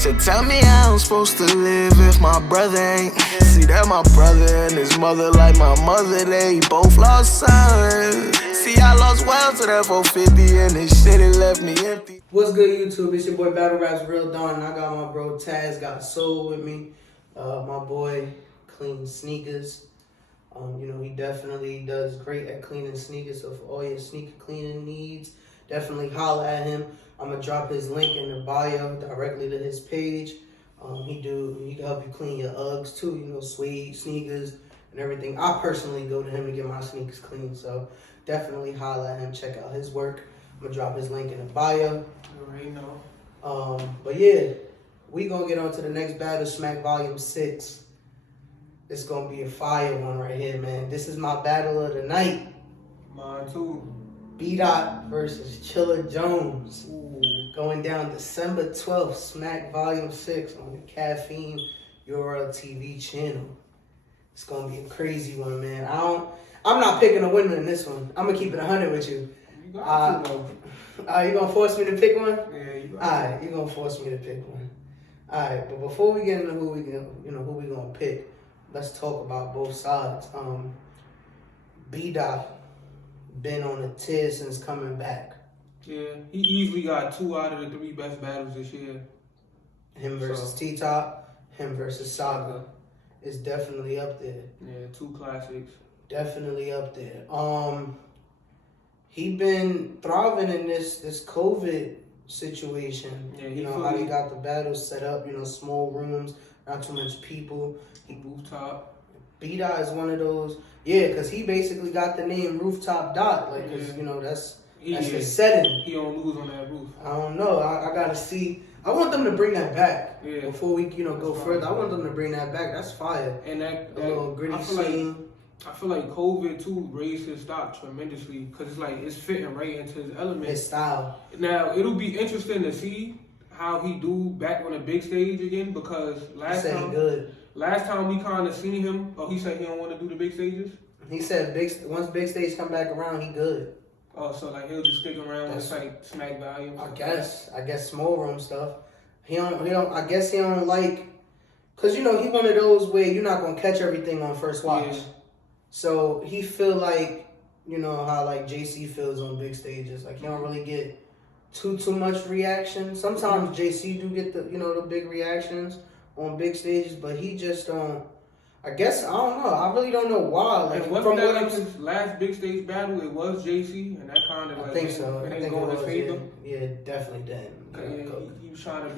So tell me how I'm supposed to live if my brother ain't. See that my brother and his mother like my mother, they both lost sons. See I lost Wellz to that 450 and this shit it left me empty. What's good, YouTube? It's your boy Battle Raps Real Dawn, and I got my bro Taz GotSole with me. My boy Clean Sneakers. He definitely does great at cleaning sneakers. So for all your sneaker cleaning needs, definitely holla at him. I'm gonna drop his link in the bio directly to his page. He can help you clean your Uggs too. Suede sneakers and everything. I personally go to him to get my sneakers clean. So definitely holla at him. Check out his work. I'm gonna drop his link in the bio. You already know. But yeah, we gonna get on to the next battle, Smack Volume 6. It's gonna be a fire one right here, man. This is my battle of the night. Mine too. B.Dot versus Chilla Jones. Ooh. Going down December 12th, Smack Volume 6 on the Caffeine URL TV channel. It's gonna be a crazy one, man. I'm not picking a winner in this one. I'm gonna keep it 100 with you. You got to, though. You gonna force me to pick one? Yeah, you got Alright, you gonna force me to pick one. Alright, but before we get into who we gonna pick, let's talk about both sides. B.Dot been on the tear since coming back. Yeah, he easily got 2 out of the 3 best battles this year. Him versus T-Top, him versus Saga. It's definitely up there. Yeah, 2 classics. Definitely up there. He been thriving in this COVID situation. Yeah, how they got the battles set up, small rooms, not too much people. Rooftop. B.Dot is one of those, because he basically got the name Rooftop Dot. Like, that's his setting. He don't lose on that roof. I don't know. I gotta see. I want them to bring that back. Yeah. Before we, go further. I want them to bring that back. That's fire. And that little gritty scene. I feel like COVID too raised his stock tremendously because it's fitting right into his element. His style. Now it'll be interesting to see how he do back on the big stage again because last time we kind of seen him. Oh, he said he don't want to do the big stages. He said once big stage come back around, he good. Oh, so like he'll just stick around with like Smack Volume. I guess small room stuff. He don't. I guess he don't like, cause he one of those where you're not gonna catch everything on first watch. Yeah. So he feel like how like JC feels on big stages. Like he don't really get too much reaction. Sometimes JC do get the big reactions on big stages, but he just don't. I guess I don't know. I really don't know why. Like from his last big stage battle, it was JC, and that kind of like I think so. I think it was. Yeah, definitely didn't. He was trying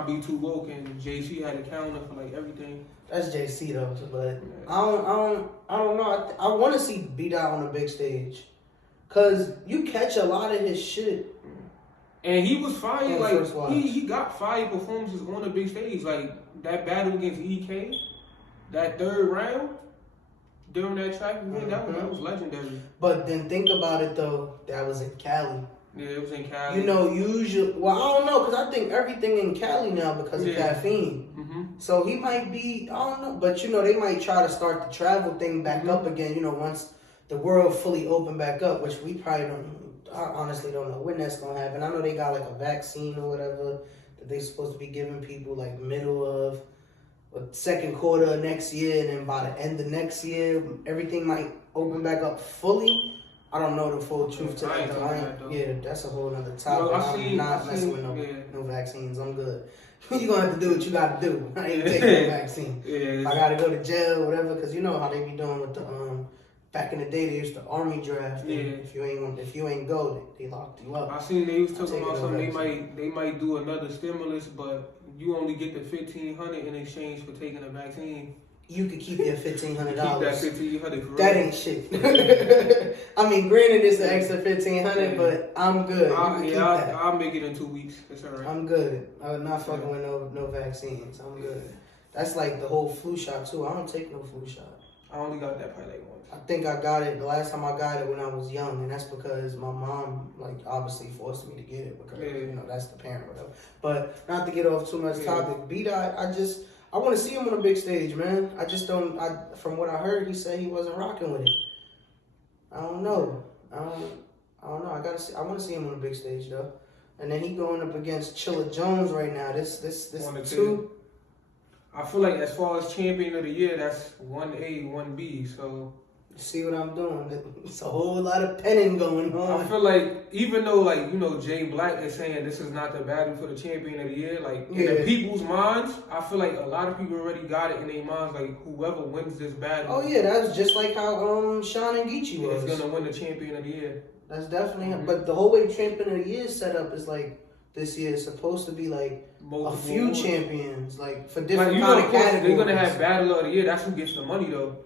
to be too woke, and JC had a counter for like everything. That's JC though, but I don't know. I want to see B.Dot on the big stage, cause you catch a lot of his shit. And he was fire. Like he got fire performances on the big stage. Like that battle against EK. That 3rd round during that track event, that was legendary. But then think about it though, that was in Cali. Yeah, it was in Cali. Usually, I don't know, because I think everything in Cali now because of caffeine. Mm-hmm. So he might be, I don't know, but they might try to start the travel thing back up again, once the world fully opened back up, which we probably I honestly don't know when that's going to happen. I know they got like a vaccine or whatever that they're supposed to be giving people like middle of, second quarter of next year, and then by the end of next year, everything might open back up fully. I don't know the full truth to that. Yeah, that's a whole other topic. I'm not messing with no vaccines. I'm good. You're going to have to do what you got to do. I ain't taking no vaccine. If I got to go to jail or whatever, because you know how they be doing with the, back in the day, they used to army draft. Yeah. If you ain't go, they locked you up. I seen they was talking about something, they might do another stimulus, but you only get the $1,500 in exchange for taking a vaccine. You could keep your $1,500. Keep that $1,500 for that ain't shit. I mean, granted, it's an extra $1,500, but I'm good. I'll make it in 2 weeks. It's all right. I'm good. I'm not fucking with no vaccines. I'm good. That's like the whole flu shot too. I don't take no flu shot. I only got that probably like once. I think I got it the last time I got it when I was young, and that's because my mom obviously forced me to get it because that's the parent or whatever. But not to get off too much topic. B.Dot, I want to see him on a big stage, man. I just don't. From what I heard, he said he wasn't rocking with it. I don't know. I don't know. I want to see him on a big stage though. And then he going up against Chilla Jones right now. This 2. I feel like as far as champion of the year, that's 1A, 1B. So see what I'm doing? It's a whole lot of penning going on. I feel like even though Jay Black is saying this is not the battle for the champion of the year, in the people's minds, I feel like a lot of people already got it in their minds. Like whoever wins this battle. Oh yeah, that's just like how Sean and Geechi was. Is gonna win the champion of the year. That's definitely him. But the whole way champion of the year set up is like this year is supposed to be like multiple a few champions, like for different kind of categories. They're gonna have battle of the year. That's who gets the money though.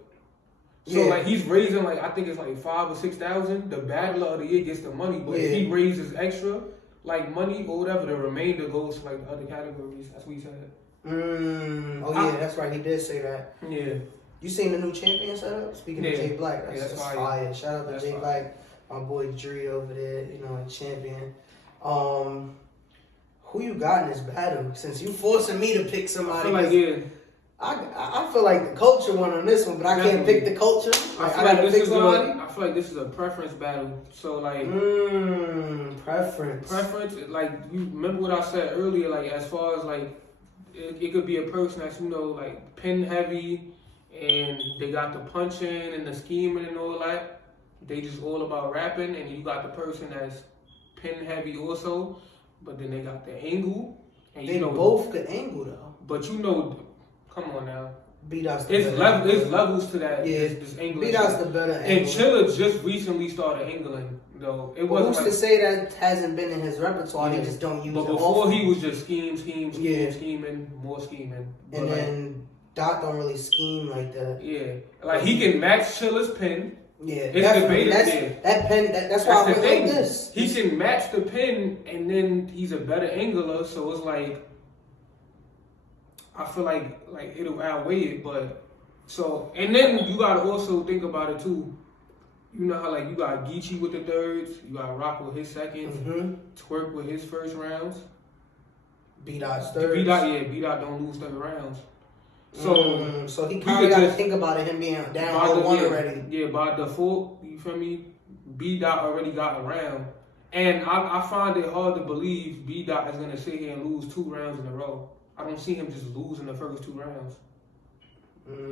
So he's raising I think it's like 5,000 or 6,000. The battler of the year gets the money, but if he raises extra money or whatever, the remainder goes to the other categories. That's what he said. That's right. He did say that. Yeah. You seen the new champion setup? Speaking of Jay Black, that's fire. Shout out to Jay Black, my boy Dre over there. A champion. Who you got in this battle? Since you forcing me to pick somebody. I feel like the culture won on this one, but I can't pick the culture. I feel like this is a preference battle. So preference. You remember what I said earlier? As far as it could be a person that's pin heavy, and they got the punching and the scheming and all that. They just all about rapping, and you got the person that's pin heavy also, but then they got the angle. And they both the angle though. But come on now. B.Dot's the better angle. There's levels to that. Yeah. This angle. B.Dot's the better angle. And Chilla just recently started angling, though. It wasn't who's to say that hasn't been in his repertoire? He just don't use it. But before he was just scheming, more scheming. And then Dot don't really scheme like that. Yeah. He can match Chilla's pin. Yeah, it's debated. That pen. That's why I went like this. He can match the pin, and then he's a better angler. So it's I feel like it'll outweigh it, and then you gotta also think about it too. You know how you got Geechi with the thirds, you got Rock with his seconds, Twerk with his first rounds. B.Dot's thirds. B.Dot don't lose third rounds. So he kind of got to think about him being down 1 already. Yeah, by default, you feel me? B.Dot already got a round. And I find it hard to believe B.Dot is going to sit here and lose 2 rounds in a row. I don't see him just losing the first 2 rounds.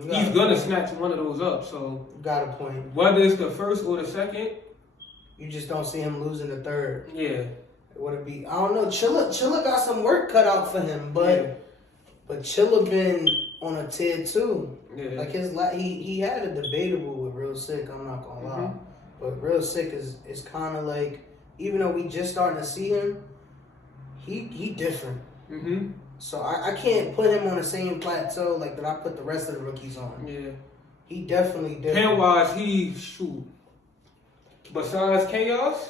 He's going to snatch one of those up. So got a point. Whether it's the first or the second. You just don't see him losing the third. Yeah. Would it be? I don't know. Chilla got some work cut out for him, but Chilla been on a tier 2. Yeah. He had a debatable with Real Sick. I'm not gonna lie, but Real Sick is kind of even though we just starting to see him, he different. So I can't put him on the same plateau that I put the rest of the rookies on. Yeah. He definitely different. Pen wise, besides Chaos.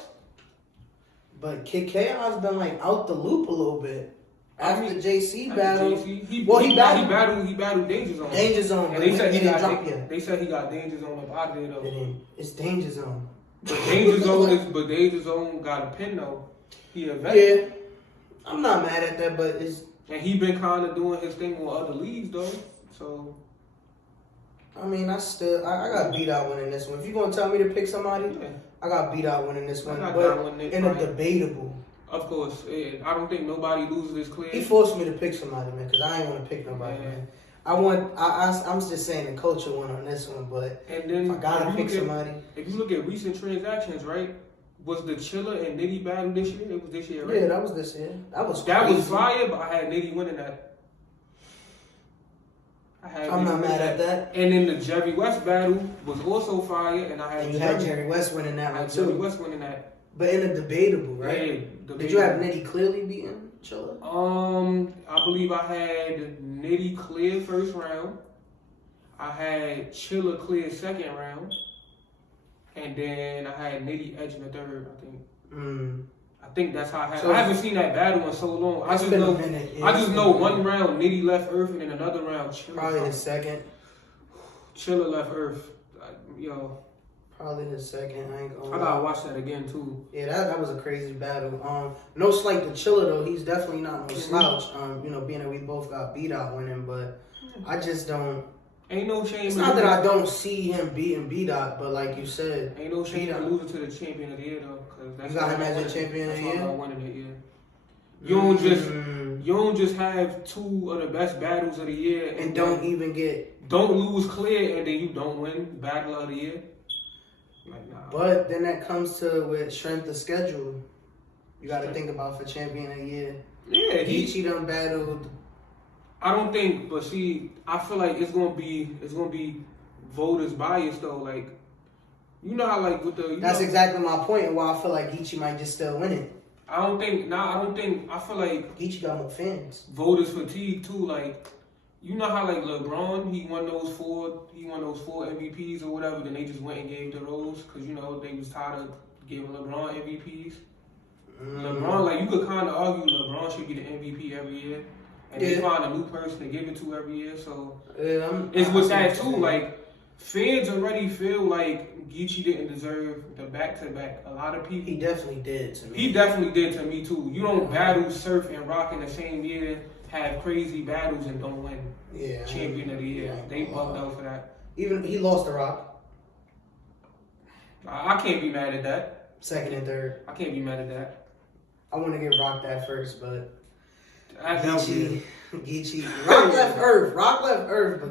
But Chaos been out the loop a little bit. After JC battle, he battled Danger Zone. Danger Zone, and they said he got Danger Zone up out of there though. It's Danger Zone. But Danger Zone got a pin though. He a vet. Yeah, I'm not mad at that, but and he been kind of doing his thing with other leagues though. So I mean, I got B.Dot winning this one. If you're gonna tell me to pick somebody, I got B.Dot winning this one. But in a debatable. Of course, I don't think nobody loses this clear. He forced me to pick somebody, man, because I ain't want to pick nobody, man. I'm just saying the culture won on this one, but and then if I gotta pick somebody. If you look at recent transactions, right? Was the Chilla and Nitty battle this year? It was this year, right? Yeah, that was this year. That was fire, but I had Nitty winning that. I'm not mad at that. And then the Jerry West battle was also fire, and I had Jerry West winning that one too. Jerry West winning that. But in a debatable, right? Yeah, debatable. Did you have Nitty clearly beating Chilla? I believe I had Nitty clear first round. I had Chilla clear second round. And then I had Nitty edge in the third, I think. I think that's how I had it. I haven't seen that battle in so long. I just know one round Nitty left Earth and then another round Chilla. Probably the second. Chilla left Earth. Probably the second. I gotta watch that again too. Yeah, that was a crazy battle. No slight to Chilla though. He's definitely not no slouch. Being that we both got B.Dot winning, but I just don't. Ain't no shame. It's not that I don't see him beating B.Dot, but like you said, ain't no shame in losing to the champion of the year though. Cause you got him as a champion of the year. That's why I winning it, yeah. You don't just have two of the best battles of the year and don't lose clear and then you don't win battle of the year. Like, nah. But then that comes to with strength of schedule. You got to think about for champion of the year. Yeah, Geechi done battled. I don't think, but see, I feel like it's gonna be voters bias though. Like, you know how like with the that's exactly my point. Why I feel like Geechi might just still win it. I feel like Geechi got more fans. Voters fatigue too. Like, you know how like LeBron, he won those four MVPs or whatever. Then they just went and gave the roles because you know they was tired of giving LeBron MVPs. LeBron, like you could kind of argue LeBron should be the MVP every year, and they find a new person to give it to every year. So it's with that too. Like fans already feel like Geechi didn't deserve the back-to-back. A lot of people. He definitely did to me. He definitely did to me too. You don't battle Surf and Rock in the same year, have crazy battles and don't win. Yeah, champion of the year. They bugged out for that. Even he lost to Rock. I can't be mad at that. Second and third. I can't be mad at that. I want to give Rock that first, but Geechi. Rock left Earth,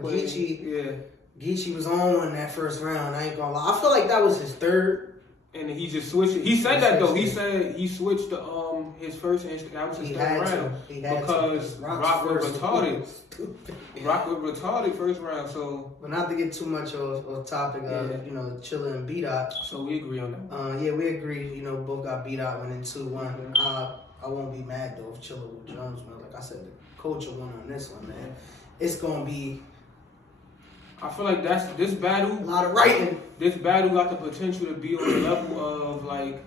but Geechi. Yeah. Geechi was on one that first round. I ain't gonna lie. I feel like that was his third. And he just switched it. He said that though. He said he switched the his first and that was his third round because Rock was retarded. Rock was retarded first round. So, but not to get too much off topic of Chilla and B.Dot. So we agree on that. Yeah, we agree. You know, both got B.Dot winning 2-1. I won't be mad though if Chilla with Jones, man. Like I said, the coach will win on this one, man. It's gonna be. I feel like this battle. A lot of writing. This battle got the potential to be on the level of like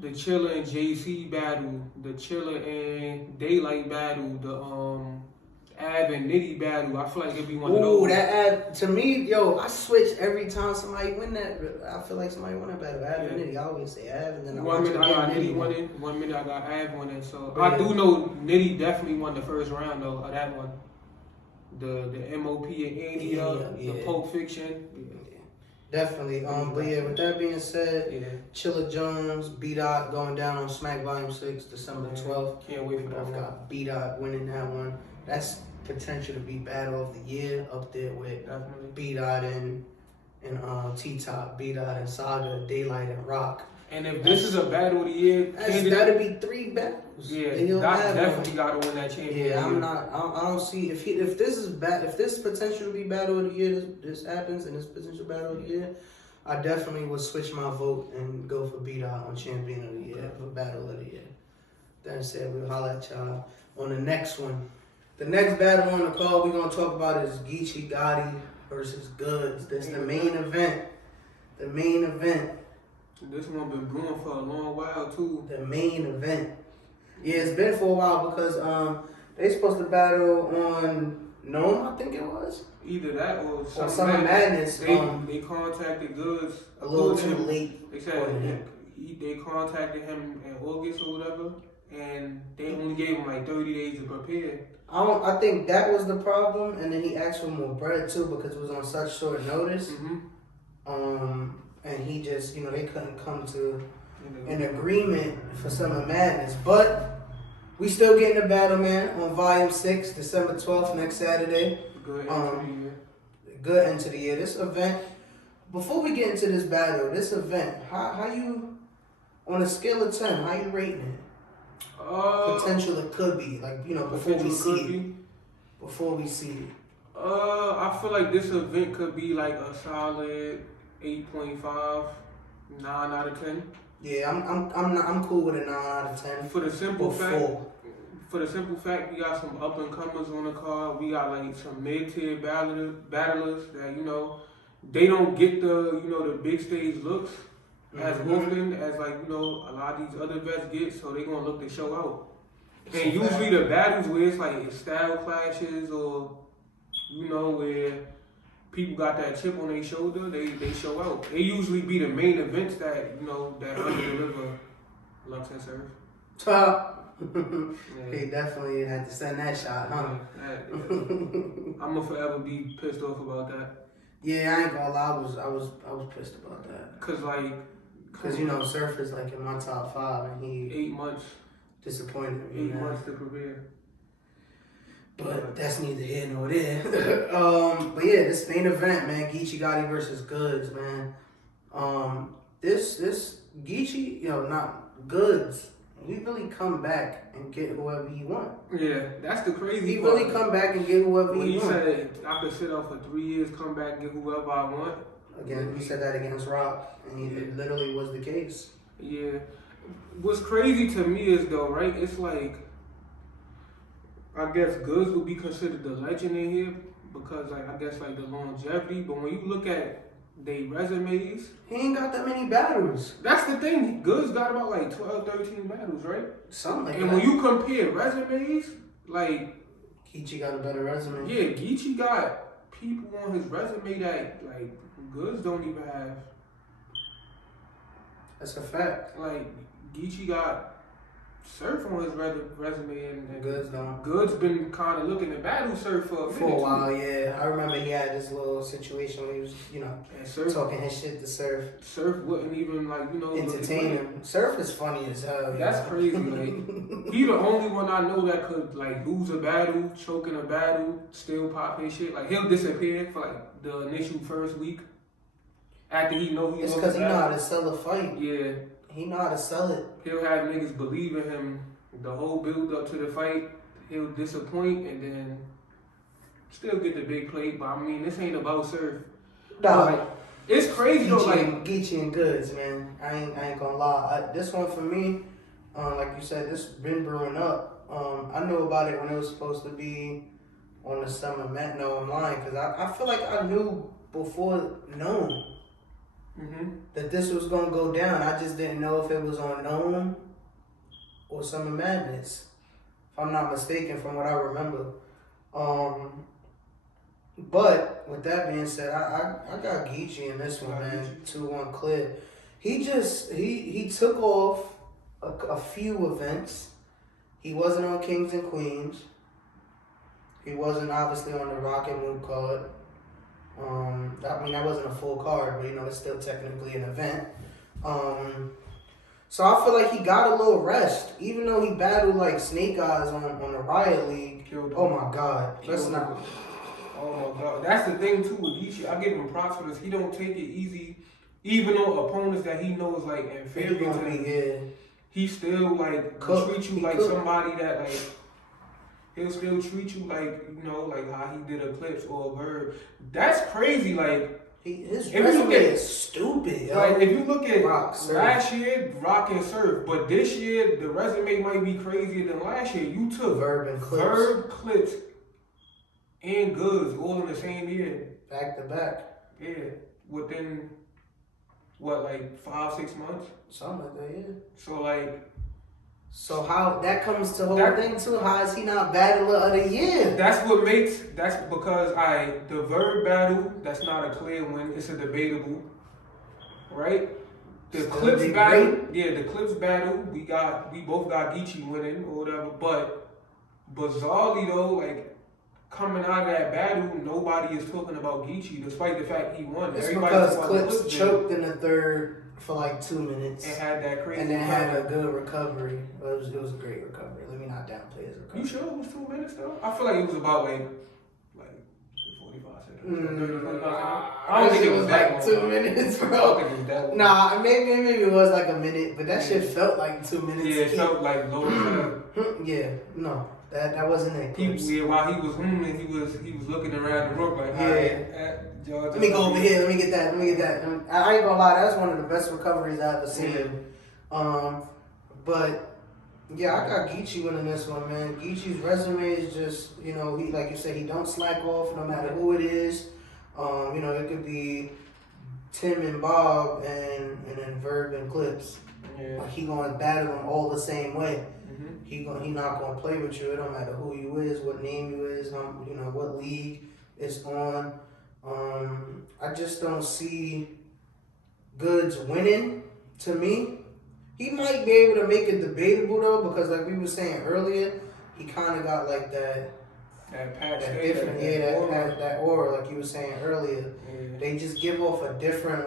the Chilla and JC battle, the Chilla and Daylight battle, the Av and Nitty battle. I feel like it'd be one of those. Ooh, that Av, to me, I switch every time somebody win that. I feel like somebody won that battle. Av and Nitty, I always say Av, and then 1 minute I got Nitty winning, 1 minute I got Av winning. So I do know Nitty definitely won the first round though of that one. The MOP and Andy, the Pulp Fiction. Yeah. Definitely. But yeah, with that being said, Chilla Jones, B.Dot going down on Smack Volume 6, December 12th. Can't wait for that. I've got B.Dot winning that one. That's potential to be battle of the year up there with B.Dot and T-Top, B.Dot and Saga, Daylight and Rock. And if this is a battle of the year, that'll be 3 battles. Yeah, Doc definitely got to win that championship. Yeah, I don't see if this potential to be battle of the year, this happens and this potential battle of the year, I definitely would switch my vote and go for B.Dot on champion of the year for battle of the year. That said, we'll holler at y'all on the next one. The next battle on the call we're gonna talk about is Geechi Gotti versus Goodz. That's the main event. The main event. This one been brewing for a long while too. The main event. Yeah, it's been for a while because they supposed to battle on Nome, I think it was. Either that or Summer Madness. They contacted Goodz a little too late. They said they contacted him in August or whatever, and they only gave him like 30 days to prepare. I think that was the problem, and then he asked for more bread too because it was on such short notice. And he just, they couldn't come to an agreement for Summer Madness. But we still getting the battle, man, on Volume 6, December 12th, next Saturday. Good end to the year. Good end to the year. This event, before we get into this battle, this event, how you, on a scale of 10, how you rating it? Potential it could be, before we see it. Before we see it. I feel like this event could be like a solid 8.5, 9 out of 10. Yeah, I'm cool with a 9 out of 10. For the simple fact, we got some up and comers on the card. We got like some mid-tier battlers that they don't get the big stage looks as often as a lot of these other vets get. So they gonna look to show out. And usually the battles where it's style clashes or where people got that chip on their shoulder, they show out. They usually be the main events that that under-deliver Lux and Surf. Top. He definitely had to send that shot, huh? I'm gonna forever be pissed off about that. Yeah, I ain't gonna lie, I was pissed about that. Cause Surf is in my top 5 and he 8 months. disappointed. 8 months to prepare. But that's neither here nor there. But yeah, this main event, man, Geechi Gotti versus Goodz, man. This Geechi, not Goodz. He really come back and get whoever he want. Yeah, that's the crazy He part. really come back and get whoever he want. He said I could sit out for 3 years, come back and get whoever I want. Again, he said that against Rock, and it literally was the case. Yeah. What's crazy to me is though, right? It's like, I guess Goodz would be considered the legend in here because like I guess like the longevity. But when you look at they resumes, he ain't got that many battles. That's the thing. Goodz got about like 12, 13 battles, right? Something like that. And when you compare resumes, like Geechi got a better resume. Yeah, Geechi got people on his resume that like Goodz don't even have. That's a fact. Like Geechi got Surf on his resume, and Goodz don't. Goodz been kind of looking to battle Surf for a while. Yeah, I remember he had this little situation where he was, Surf, talking his shit to Surf. Surf wouldn't even entertain him. Surf is funny as hell. That's crazy. Like he the only one I know that could like lose a battle, choke in a battle, still pop his shit. Like he'll disappear for like the initial first week after he know he. It's because he know how to sell a fight. Yeah. He know how to sell it. He'll have niggas believe in him the whole build up to the fight. He'll disappoint and then still get the big plate. But I mean, this ain't about Surf. Nah, like, it's crazy though. Like Geechi and Goodz, man. I ain't gonna lie. This one for me, like you said, this been brewing up. I knew about it when it was supposed to be on the Summer Met online because I feel like I knew before known. That this was gonna go down. I just didn't know if it was on Known or Summer Madness, if I'm not mistaken from what I remember. But with that being said, I got Geechi in this one, man. 2-1 clear. He took off a few events. He wasn't on Kings and Queens. He wasn't obviously on the Rock and Mood card. I mean, that wasn't a full card, but it's still technically an event. So I feel like he got a little rest, even though he battled like Snake Eyes on the Riot League. Oh my God, let's not. Oh my God, that's the thing too with Geechi. I give him props for this. He don't take it easy, even on opponents that he knows like inferior to him. He still like treat you like somebody that like. He'll still treat you like, like how he did Eclipse or a Verb. That's crazy. Like, his resume is stupid. Like, if you look at last year, Rock and Surf, but this year, the resume might be crazier than last year. You took Verb, Clips, and Goodz all in the same year. Back to back. Yeah. Within, what, like 5-6 months? Something like that, yeah. So, like... So how that comes to whole thing too? How is he not battler of the year? That's because the Verb battle, that's not a clear win. It's a debatable, right? The Clips battle, the Clips battle, we both got Geechi winning or whatever. But bizarrely though, like coming out of that battle, nobody is talking about Geechi, despite the fact he won. It's because Clips choked in the third for like 2 minutes. And had that crazy. And then had a good recovery. It was a great recovery. Let me not downplay his recovery. You sure it was 2 minutes though? I feel like it was about like 45 seconds. I don't think it was like 2 minutes, bro. I don't think it was that long. Nah, maybe it was like a minute, but that shit felt like 2 minutes. Yeah, it felt like low. Yeah, no. That wasn't it. While he was he was looking around the room like, let me go over here. Let me get that. I ain't gonna lie, that's one of the best recoveries I ever seen. But yeah, I got Geechi winning this one, man. Geechi's resume is just, he like you said, he don't slack off no matter who it is. It could be Tim and Bob and then Verb and Clips. Yeah. Like he gonna battle them all the same way. He not gonna play with you. It don't matter who you is, what name you is, what league it's on. I just don't see Goodz winning. To me, he might be able to make it debatable though, because like we were saying earlier, he kind of got like that different, that aura, like you were saying earlier. Yeah. They just give off a different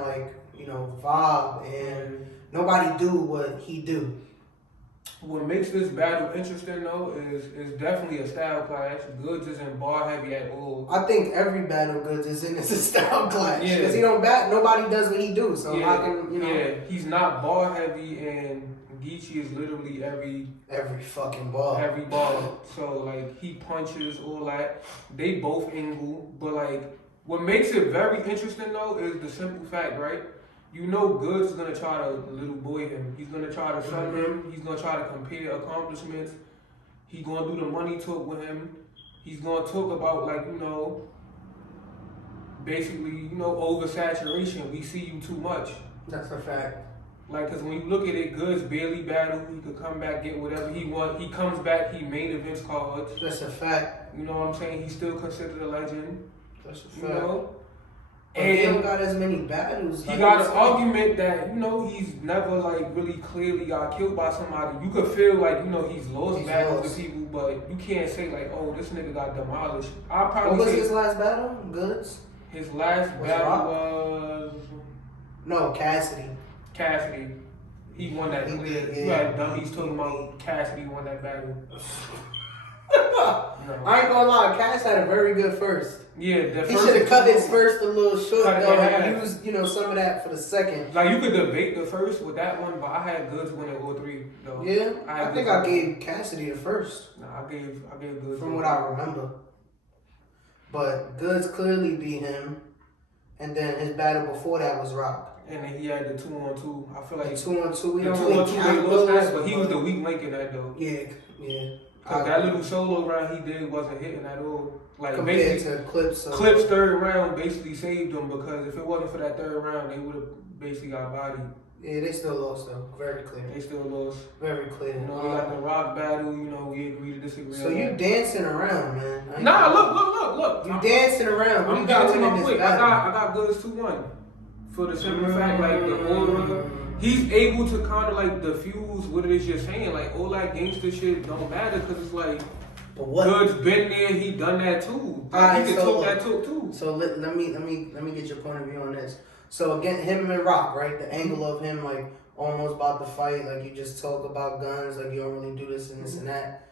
vibe, and nobody do what he do. What makes this battle interesting though is definitely a style clash. Goodz isn't bar heavy at all. I think every battle Goodz is in is a style clash Yeah. because he don't bat. Nobody does what he do. So Yeah. I can, you know. Yeah, he's not bar heavy, and Geechi is literally every fucking ball. Every ball. So like he punches, all that. They both angle, but like what makes it very interesting though is the simple fact, right? You know Goodz is gonna try to little boy him. He's gonna try to shun him. He's gonna try to compare accomplishments. He's gonna do the money talk with him. He's gonna talk about like, you know, basically, you know, oversaturation. We see you too much. That's a fact. Like, cause when you look at it, Goodz barely battle. He could come back, get whatever he want. He comes back, he main events cards. That's a fact. You know what I'm saying? He's still considered a legend. That's a fact. You know? But he don't got as many battles. He got an argument that, you know, he's never like really clearly got killed by somebody. You could feel like, you know, he's lost battles to people, but you can't say like, oh, this nigga got demolished. I'll probably What was say his last battle? Goodz? His last battle was no, Cassidy. He won that. He's talking about Cassidy won that battle. No. I ain't gonna lie, Cass had a very good first. Yeah, he should have cut his first a little short though, and used, you know, some of that for the second. Like you could debate the first with that one, but I had Goodz winning all three though. Yeah, I think I gave Cassidy the first. Nah, I gave Goodz from what I remember. But Goodz clearly beat him, and then his battle before that was Rock. And then he had the 2-on-2. I feel like the 2-on-2. We the don't 2-on-2 they lost that, but he was the the weak link in that though. Yeah. Cause that little solo round he did wasn't hitting at all. Like compared to Clips. Clips' third round basically saved them because if it wasn't for that third round, they would have basically got bodied. Yeah, they still lost though. Very clear. They still lost. Very clear. You know, we got the Rock battle. You know, we agree to disagree. So you dancing around, man? Nah, look. You dancing around. I'm getting to my point. I got Goodz 2-1 for the simple fact, like the order. He's able to kind of like diffuse what it is you're saying. Like all that gangster shit don't matter because it's like Goodz been there, he done that too. Like, he can talk that talk too. So let me get your point of view on this. So again, him and Rock, right? The angle of him like almost about to fight, like you just talk about guns, like you don't really do this and this and that.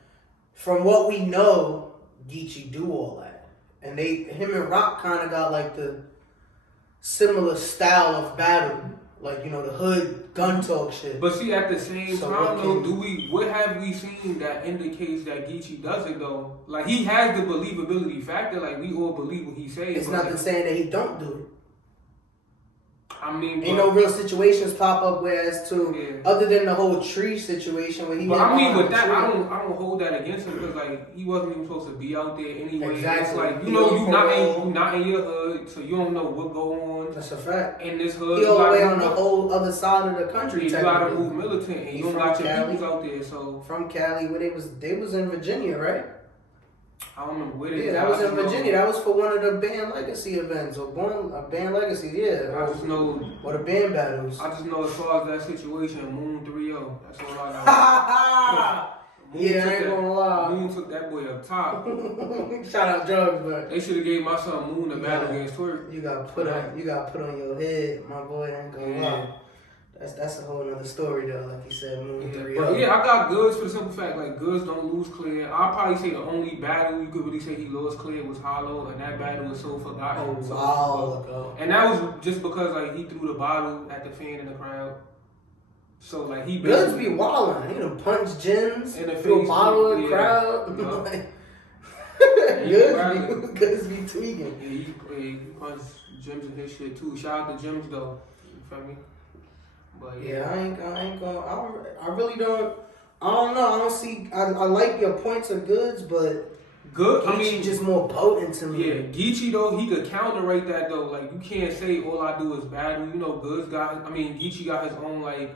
From what we know, Geechi do all that, and him and Rock kind of got like the similar style of battle. Like, you know, the hood gun talk shit. But see, at the same time, though, what have we seen that indicates that Geechi does it, though? Like, he has the believability factor. Like, we all believe what he says. It's nothing saying that he don't do it. I mean, ain't no real situations pop up whereas other than the whole tree situation where he. But I mean, with that, I don't hold that against him because like he wasn't even supposed to be out there anyway. Exactly. It's like you know you not in your hood, so you don't know what go on. That's a fact. In this hood, he all the way on the whole other side of the country. You gotta move militant, and you don't got your peoples out there. So from Cali, where they was in Virginia, right? I don't remember where they. Yeah, that was in Virginia. That was for one of the Band Legacy events or Band Legacy. Yeah, I just know. Or the band battles. I just know as far as that situation, Moon 3-0. That's all I got. Yeah, I ain't gonna lie. Moon took that boy up top. Shout out Drugs, but they should have gave my son Moon a battle against Twerk. You got put on your head, my boy. I ain't gonna lie. That's a whole other story though, like you said, Moon 3-0. But yeah, I got Goodz for the simple fact, like Goodz don't lose clear. I'll probably say the only battle you could really say he lost clear was Hollow, and that battle was so forgotten. And that was just because like he threw the bottle at the fan in the crowd. So like he Goodz be wildin', you know, punch gyms, threw a bottle in the crowd. Goodz be tweaking. Yeah, he punched gyms and his shit too. Shout out to gyms though. You feel me? But yeah, I ain't gonna. I really don't. I don't know. I don't see. I like your points of Goodz, but Geechi just more potent to me. Yeah, Geechi though he could counterrate that though. Like you can't say all I do is battle. You know, Geechi got his own like.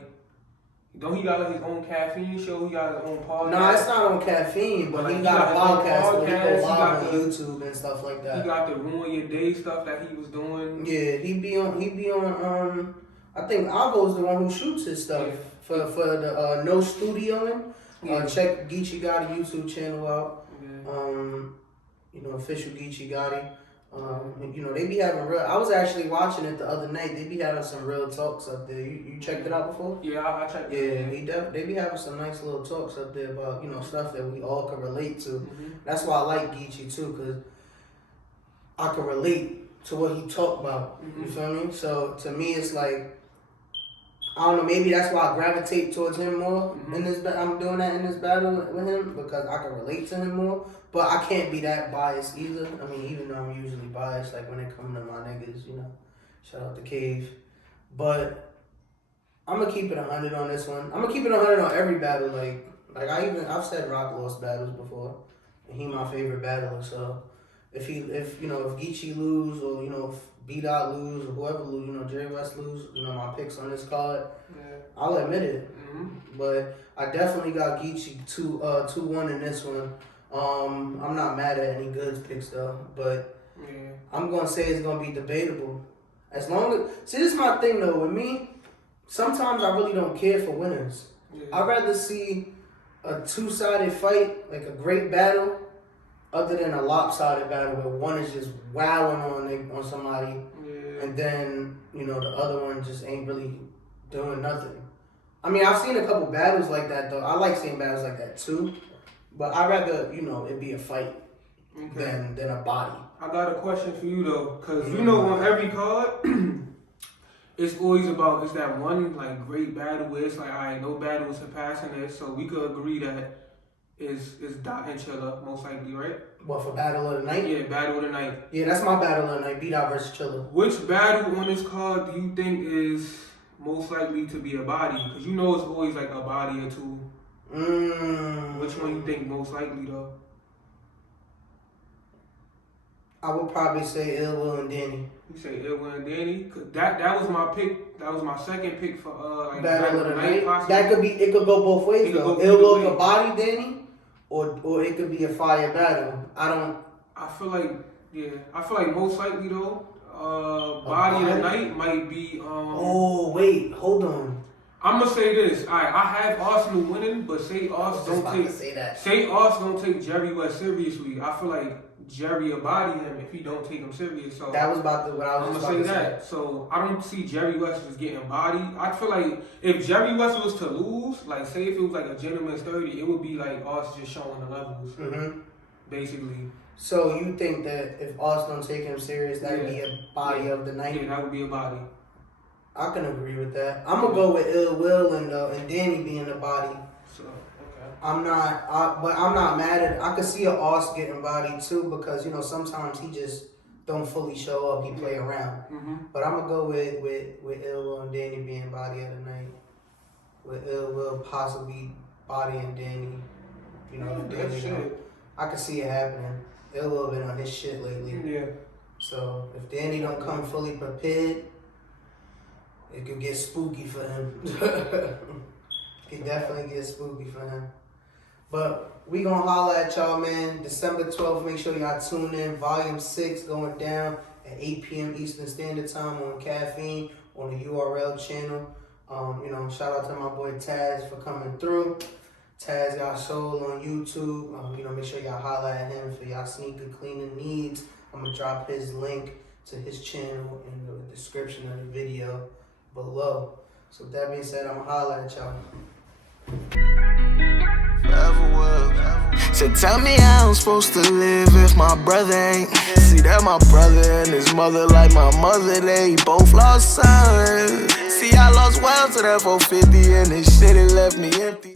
Don't he got like his own caffeine show? He got his own podcast. No, it's not on caffeine, but he got a podcast where he go live on YouTube and stuff like that. He got the Ruin Your Day stuff that he was doing. Yeah, he be on. I think Avo's the one who shoots his stuff for the no studioing. Check Geechi Gotti YouTube channel out. Yeah. You know, official Geechi Gotti. You know, they be having real. I was actually watching it the other night. They be having some real talks up there. You checked it out before? Yeah, I checked it. Yeah, they be having some nice little talks up there about, you know, stuff that we all can relate to. That's why I like Geechi too, because I can relate to what he talked about. You feel me? So to me, it's like, I don't know, maybe that's why I gravitate towards him more in this. I'm doing that in this battle with him because I can relate to him more. But I can't be that biased either. I mean, even though I'm usually biased, like when it comes to my niggas, you know, shout out to Cave. But I'm gonna keep it 100 on this one. I'm gonna keep it 100 on every battle. Like I've said Rock lost battles before, and he my favorite battler. So if Geechi lose, or you know, if B.Dot lose, or whoever lose, you know, Jerry West lose, you know, my picks on this card, I'll admit it. But I definitely got Geechi 2-1 in this one. I'm not mad at any Goodz picks though, but I'm gonna say it's gonna be debatable. As long as this is my thing though. With me, sometimes I really don't care for winners. I'd rather see a two-sided fight, like a great battle, other than a lopsided battle where one is just wowing on somebody, and then you know the other one just ain't really doing nothing. I mean, I've seen a couple battles like that though. I like seeing battles like that too. But I'd rather, you know, it be a fight than a body. I got a question for you though, cause you know on every card, it's always about it's that one like great battle where it's like, alright, no battle is surpassing this, so we could agree that is Dot and Chilla most likely, right? What, for battle of the night? Yeah, battle of the night. Yeah, that's my battle of the night. B.Dot versus Chilla. Which battle on this card do you think is most likely to be a body? Cause you know it's always like a body or two. Which one you think most likely though? I would probably say Ill Will and Danny. You say Ill Will and Danny? Cause that was my pick. That was my second pick for like battle of the night. Possibly. That could be. It could go both ways though. Ill Will could body Danny, or it could be a fire battle. I feel like most likely though, body of the night might be. Oh wait, hold on. I'm gonna say this. Alright, I have Arsenal winning, but say Arsenal don't take Jerry West seriously. I feel like Jerry will body him if he don't take him serious. So that was what I was just about to say. So I don't see Jerry West just getting bodied. I feel like if Jerry West was to lose, like say if it was like a gentleman's 30, it would be like us just showing the levels, basically. So you think that if Arsenal don't take him serious, that would be a body of the night? Yeah, that would be a body. I can agree with that. I'm gonna go with Ill Will and Danny being the body. So okay. But I'm not mad at. I could see an Aus getting bodied too because you know sometimes he just don't fully show up. He play around. But I'm gonna go with Ill Will and Danny being body of the night. With Ill Will possibly bodying Danny. You know, Danny. I could see it happening. Ill Will been on his shit lately. Yeah. So if Danny don't come fully prepared, it could get spooky for him. It could definitely get spooky for him. But we gonna holler at y'all, man. December 12th, make sure y'all tune in. Volume 6 going down at 8 p.m. Eastern Standard Time on Caffeine on the URL channel. You know, shout out to my boy Taz for coming through. Taz GotSole on YouTube. You know, make sure y'all holler at him for y'all sneaker cleaning needs. I'm gonna drop his link to his channel in the description of the video below. So with that being said, I'm gonna holler at y'all. So tell me how I'm supposed to live if my brother ain't. See that my brother and his mother like my mother, they both lost sons. See I lost Wellz to that 450 and this shit it left me empty.